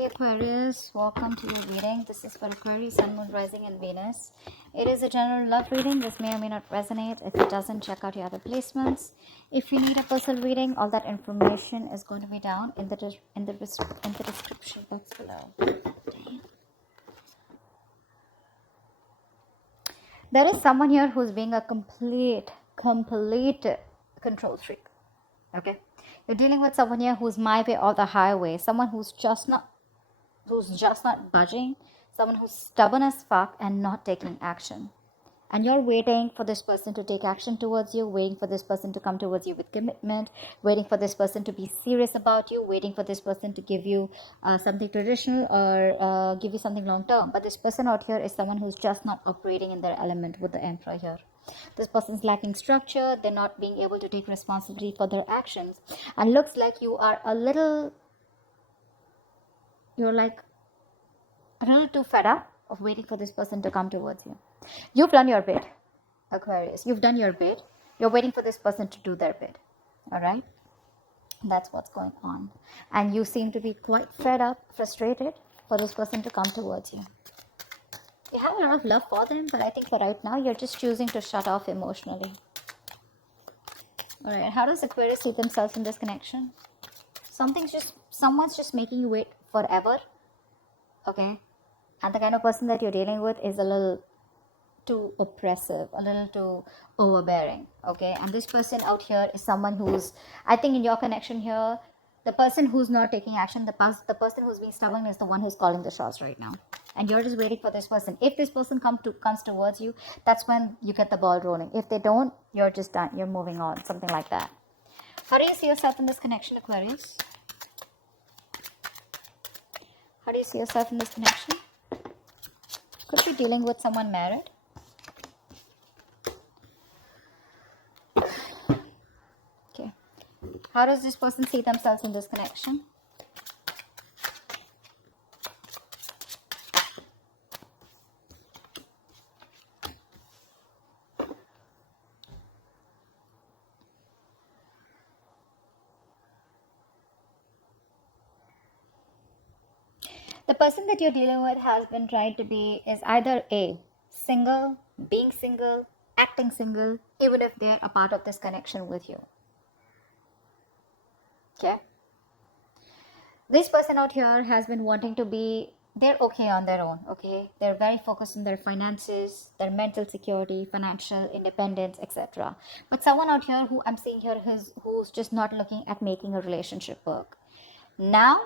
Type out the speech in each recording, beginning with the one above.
Hey Aquarius, welcome to your reading. This is for Aquarius, Sun, Moon, Rising, and Venus. It is a general love reading. This may or may not resonate. If it doesn't, check out your other placements. If you need a personal reading, all that information is going to be down in the description box below. There is someone here who's being a complete control freak. Okay, you're dealing with someone here who's my way or the highway. Someone who's just not budging, someone who's stubborn as fuck and not taking action. And you're waiting for this person to take action towards you, waiting for this person to come towards you with commitment, waiting for this person to be serious about you, waiting for this person to give you something traditional or give you something long term. But this person out here is someone who's just not operating in their element with the Emperor here. This person's lacking structure, they're not being able to take responsibility for their actions. And looks like you are you're like a little too fed up of waiting for this person to come towards you. You've done your bit, Aquarius. You've done your bit. You're waiting for this person to do their bit. All right? That's what's going on. And you seem to be quite fed up, frustrated for this person to come towards you. You have a lot of love for them, but I think for right now, you're just choosing to shut off emotionally. All right. How does Aquarius see themselves in this connection? Someone's just making you wait forever. Okay? And the kind of person that you're dealing with is a little too oppressive, a little too overbearing. Okay? And this person out here is someone who's, I think in your connection here, the person who's not taking action, the person who's being stubborn is the one who's calling the shots right now. And you're just waiting for this person. If this person comes towards you, that's when you get the ball rolling. If they don't, you're just done. You're moving on. Something like that. How do you see yourself in this connection, Aquarius? How do you see yourself in this connection? Could be dealing with someone married. Okay. How does this person see themselves in this connection? The person that you're dealing with has been trying to be is either A, single, being single, acting single, even if they're a part of this connection with you. Okay? This person out here has been wanting to be, they're okay on their own, okay? They're very focused on their finances, their mental security, financial independence, etc. But someone out here who I'm seeing here who's just not looking at making a relationship work. Now,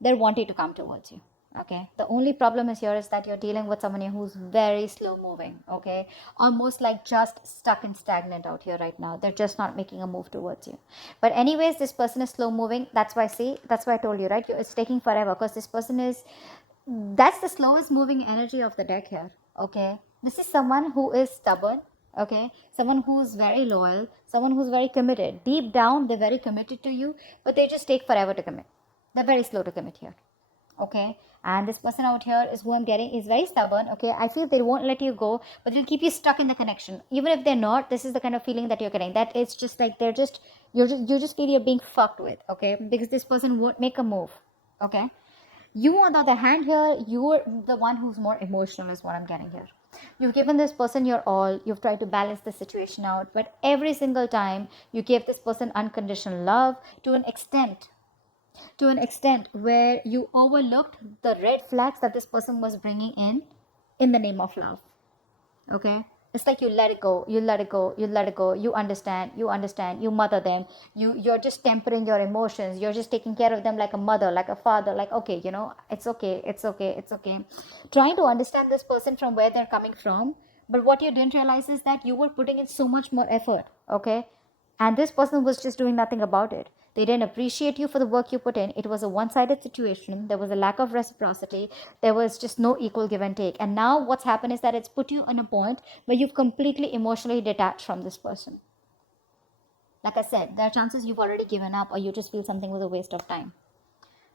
they're wanting to come towards you. Okay, the only problem is that you're dealing with someone here who's very slow moving. Okay, almost like just stuck and stagnant out here right now. They're just not making a move towards you. But anyways, this person is slow moving. That's why I told you, right? It's taking forever because this person that's the slowest moving energy of the deck here. Okay, this is someone who is stubborn. Okay, someone who's very loyal, someone who's very committed. Deep down, they're very committed to you, but they just take forever to commit. They're very slow to commit here. Okay, and this person out here is who I'm getting is very stubborn. Okay, I feel they won't let you go, but they'll keep you stuck in the connection. Even if they're not, this is the kind of feeling that you're getting, that it's just like you just feel you're being fucked with. Okay, because this person won't make a move. Okay, you on the other hand here, you're the one who's more emotional is what I'm getting here. You've given this person your all, you've tried to balance the situation out, but every single time you gave this person unconditional love to an extent where you overlooked the red flags that this person was bringing in the name of love. Okay, it's like you let it go, you understand, you mother them, you're just tempering your emotions, you're just taking care of them like a mother, like a father, like okay, it's okay, trying to understand this person from where they're coming from. But what you didn't realize is that you were putting in so much more effort. Okay, and this person was just doing nothing about it. They didn't appreciate you for the work you put in. It was a one-sided situation. There was a lack of reciprocity. There was just no equal give and take. And now what's happened is that it's put you on a point where you've completely emotionally detached from this person. Like I said, there are chances you've already given up or you just feel something was a waste of time.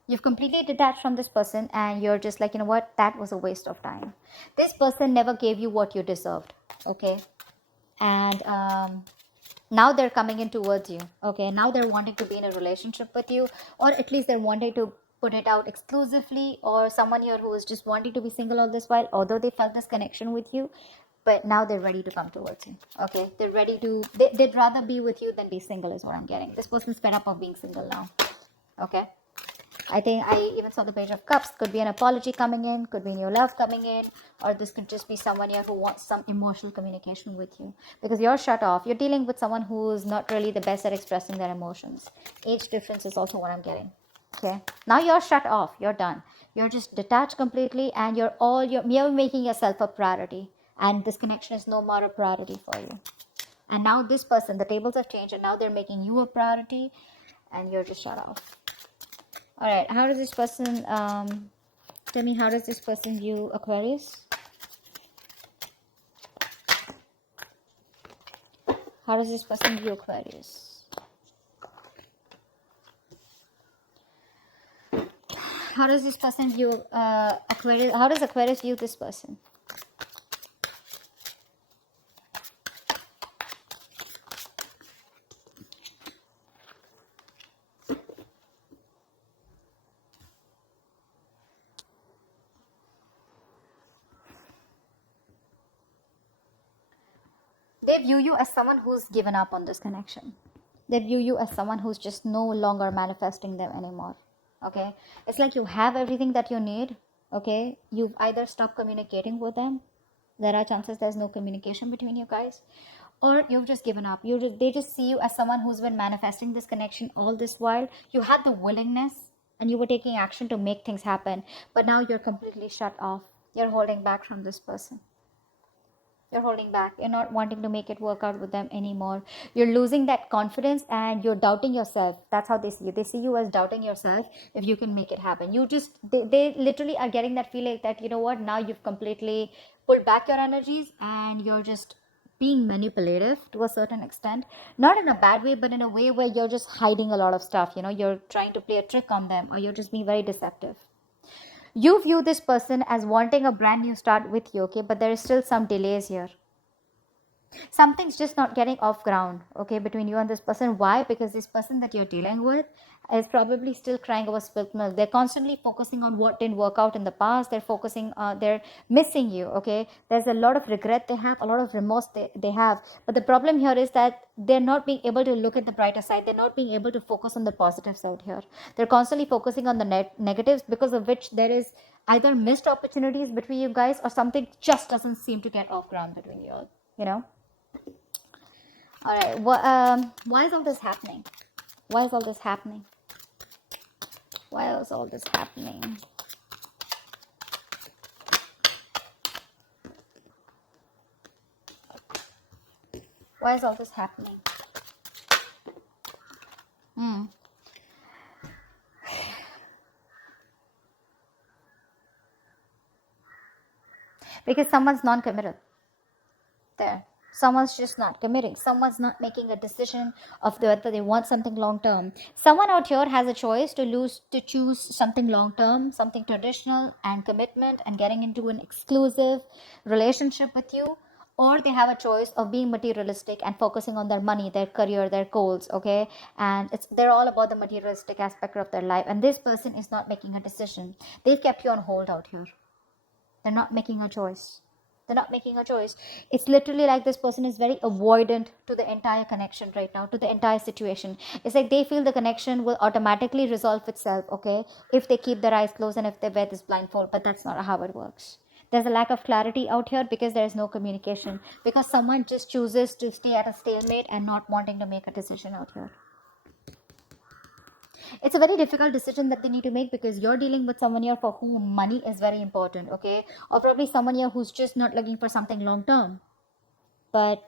You've completely detached from this person and you're just like, you know what, that was a waste of time. This person never gave you what you deserved. Okay. And now they're coming in towards you. Okay, now they're wanting to be in a relationship with you, or at least they're wanting to put it out exclusively, or someone here who is just wanting to be single all this while, although they felt this connection with you, but now they're ready to come towards you. Okay, they're ready to, they'd rather be with you than be single is what I'm getting. This person's fed up of being single now. Okay, I think I even saw the Page of Cups. Could be an apology coming in, could be new love coming in, or this could just be someone here who wants some emotional communication with you, because you're shut off. You're dealing with someone who's not really the best at expressing their emotions. Age difference is also what I'm getting. Okay, now you're shut off, you're done, you're just detached completely, and you're making yourself a priority, and this connection is no more a priority for you. And now this person, the tables have changed, and now they're making you a priority, and you're just shut off. All right, how does this person tell me, how does this person view Aquarius? How does this person view Aquarius? How does this person view Aquarius? How does Aquarius view this person? They view you as someone who's given up on this connection. They view you as someone who's just no longer manifesting them anymore. Okay, it's like you have everything that you need. Okay, you've either stopped communicating with them, there are chances there's no communication between you guys, or you've just given up. They just see you as someone who's been manifesting this connection all this while. You had the willingness and you were taking action to make things happen, but now you're completely shut off. You're holding back from this person. You're holding back. You're not wanting to make it work out with them anymore. You're losing that confidence and you're doubting yourself. That's how they see you. They see you as doubting yourself if you can make it happen. They literally are getting that feeling that, you know what, now you've completely pulled back your energies and you're just being manipulative to a certain extent. Not in a bad way, but in a way where you're just hiding a lot of stuff. You're trying to play a trick on them, or you're just being very deceptive. You view this person as wanting a brand new start with you, okay, but there is still some delays here. Something's just not getting off ground, okay, between you and this person. Why? Because this person that you're dealing with is probably still crying over spilt milk. They're constantly focusing on what didn't work out in the past. They're missing you, okay. There's a lot of regret they have, a lot of remorse they have. But the problem here is that they're not being able to look at the brighter side. They're not being able to focus on the positive side here. They're constantly focusing on the negatives, because of which there is either missed opportunities between you guys, or something just doesn't seem to get off ground between you all. All right, why is all this happening? Why is all this happening? Why is all this happening? Why is all this happening? Because someone's non-committed. There. Someone's just not committing. Someone's not making a decision of whether they want something long term. Someone out here has a choice to choose something long term, something traditional and commitment and getting into an exclusive relationship with you, or they have a choice of being materialistic and focusing on their money, their career, their goals, okay? And they're all about the materialistic aspect of their life, and this person is not making a decision. They've kept you on hold out here. They're not making a choice. They're not making a choice. It's literally like this person is very avoidant to the entire connection right now, to the entire situation. It's like they feel the connection will automatically resolve itself, okay, if they keep their eyes closed and if they wear this blindfold. But that's not how it works. There's a lack of clarity out here because there is no communication. Because someone just chooses to stay at a stalemate and not wanting to make a decision out here. It's a very difficult decision that they need to make, because you're dealing with someone here for whom money is very important, okay, or probably someone here who's just not looking for something long term. But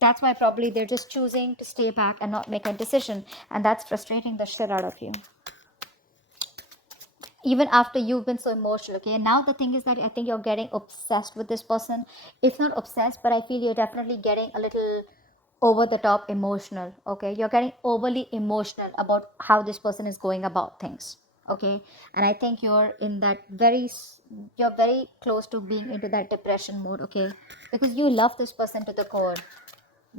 that's why probably they're just choosing to stay back and not make a decision, and that's frustrating the shit out of you, even after you've been so emotional, okay. And now the thing is that I think you're getting obsessed with this person. It's not obsessed, but I feel you're definitely getting a little over the top emotional, okay. You're getting overly emotional about how this person is going about things, okay. And I think you're very close to being into that depression mode, okay, because you love this person to the core,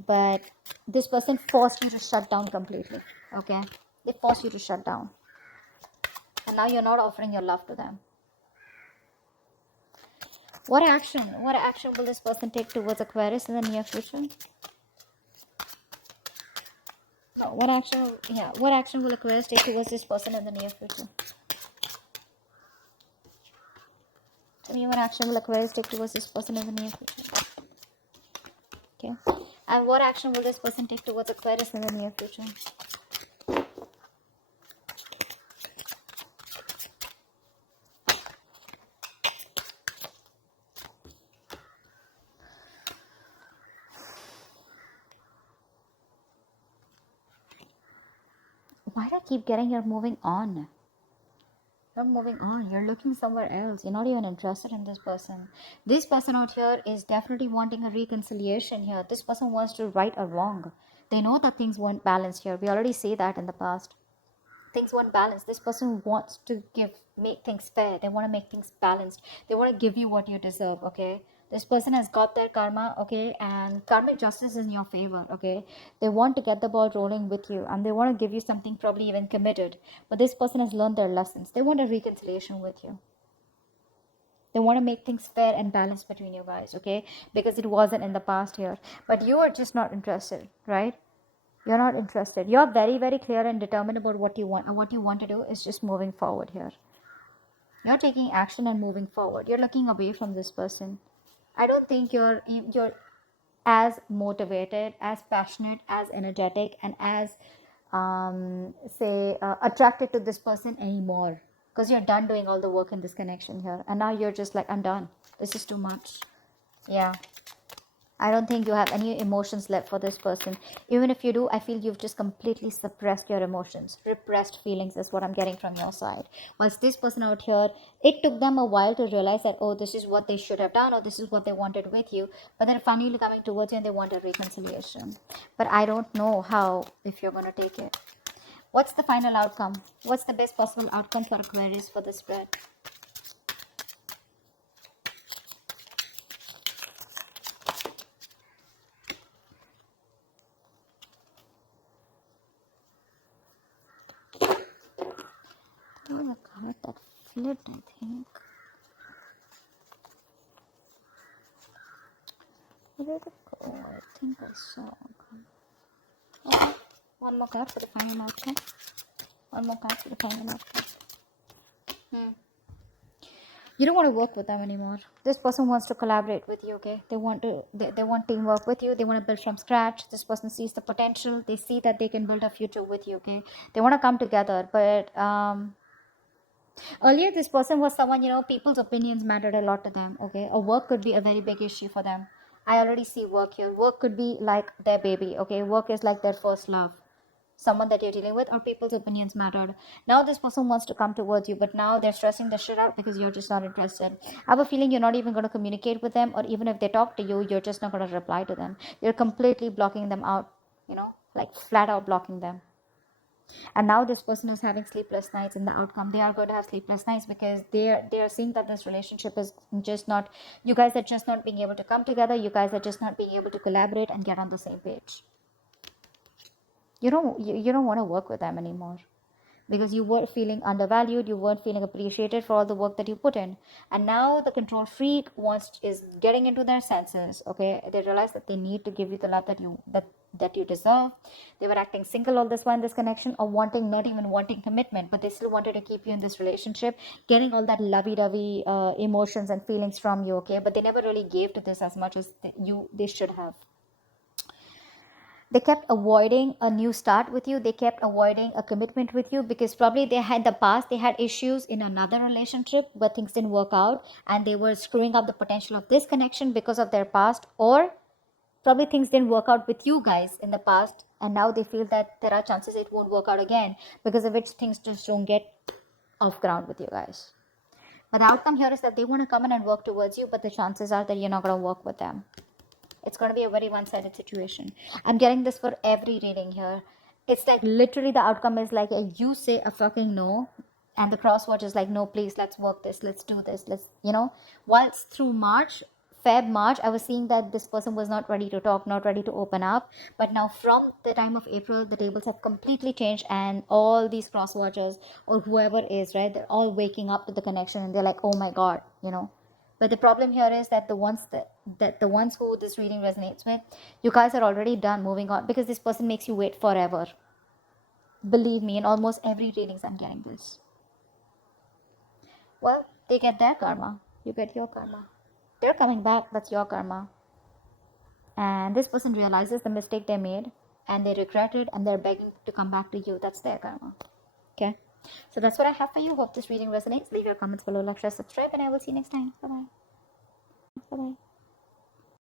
but this person forced you to shut down completely, okay. They forced you to shut down. And now you're not offering your love to them. What action will this person take towards Aquarius in the near future? No, what action will Aquarius take towards this person in the near future? Tell me, what action will Aquarius take towards this person in the near future? Okay. And what action will this person take towards Aquarius in the near future? Why do I keep getting you're moving on? You're moving on. You're looking somewhere else. You're not even interested in this person. This person out here is definitely wanting a reconciliation here. This person wants to right a wrong. They know that things weren't balanced here. We already say that in the past. Things weren't balanced. This person wants to make things fair. They want to make things balanced. They want to give you what you deserve, okay? This person has got their karma, okay? And karmic justice is in your favor, okay? They want to get the ball rolling with you, and they want to give you something probably even committed. But this person has learned their lessons. They want a reconciliation with you. They want to make things fair and balanced between you guys, okay? Because it wasn't in the past here. But you are just not interested, right? You're not interested. You're very, very clear and determined about what you want. And what you want to do is just moving forward here. You're taking action and moving forward. You're looking away from this person. I don't think you're as motivated, as passionate, as energetic, and as, attracted to this person anymore. Because you're done doing all the work in this connection here. And now you're just like, I'm done. This is too much. Yeah. I don't think you have any emotions left for this person. Even if you do, I feel you've just completely suppressed your emotions. Repressed feelings is what I'm getting from your side. Whilst this person out here, it took them a while to realize that, oh, this is what they should have done, or this is what they wanted with you. But they're finally coming towards you and they want a reconciliation. But I don't know how, if you're going to take it. What's the final outcome? What's the best possible outcome for Aquarius for this spread? Oh, a card that flipped, I think. Where did it go? I think I saw. Okay. One more card for the final outcome. One more card for the final outcome. You don't want to work with them anymore. This person wants to collaborate with you, okay? They want teamwork with you. They want to build from scratch. This person sees the potential. They see that they can build a future with you, okay? They want to come together, but earlier this person was someone, people's opinions mattered a lot to them, okay? Or work could be a very big issue for them. I already see work here. Work could be like their baby, okay? Work is like their first love. Someone that you're dealing with, or people's opinions mattered. Now this person wants to come towards you, but now they're stressing the shit out because you're just not interested. I have a feeling you're not even going to communicate with them, or even if they talk to you, you're just not going to reply to them. You're completely blocking them out, like flat out blocking them. And now this person is having sleepless nights, and the outcome, they are going to have sleepless nights because they are seeing that this relationship is just not, you guys are just not being able to come together. You guys are just not being able to collaborate and get on the same page. You don't want to work with them anymore because you were feeling undervalued. You weren't feeling appreciated for all the work that you put in. And now the control freak is getting into their senses, okay? They realize that they need to give you the love that you deserve. They were acting single all this while in this connection, or not even wanting commitment, but they still wanted to keep you in this relationship, getting all that lovey-dovey emotions and feelings from you, okay? But they never really gave to this as much as they should have. They kept avoiding a new start with you. They kept avoiding a commitment with you because probably they had issues in another relationship where things didn't work out, and they were screwing up the potential of this connection because of their past, or probably things didn't work out with you guys in the past, and now they feel that there are chances it won't work out again, because of which things just don't get off ground with you guys. But the outcome here is that they want to come in and work towards you, but the chances are that you're not going to work with them. It's going to be a very one-sided situation. I'm getting this for every reading here. It's like literally the outcome is like you say a fucking no, and the crosswatch is like, no, please, let's work this, let's do this, whilst through March, Feb, March, I was seeing that this person was not ready to talk, not ready to open up. But now, from the time of April, the tables have completely changed, and all these cross watchers or whoever is, right, they're all waking up to the connection, and they're like, oh my God, you know. But the problem here is that the ones who this reading resonates with, you guys are already done moving on, because this person makes you wait forever. Believe me, in almost every readings I'm getting this. Well, they get their karma, you get your karma. They're coming back, that's your karma. And this person realizes the mistake they made, and they regret it, and they're begging to come back to you. That's their karma. Okay, so that's what I have for you. Hope this reading resonates. Leave your comments below, like, share, subscribe, and I will see you next time. Bye bye. Bye bye.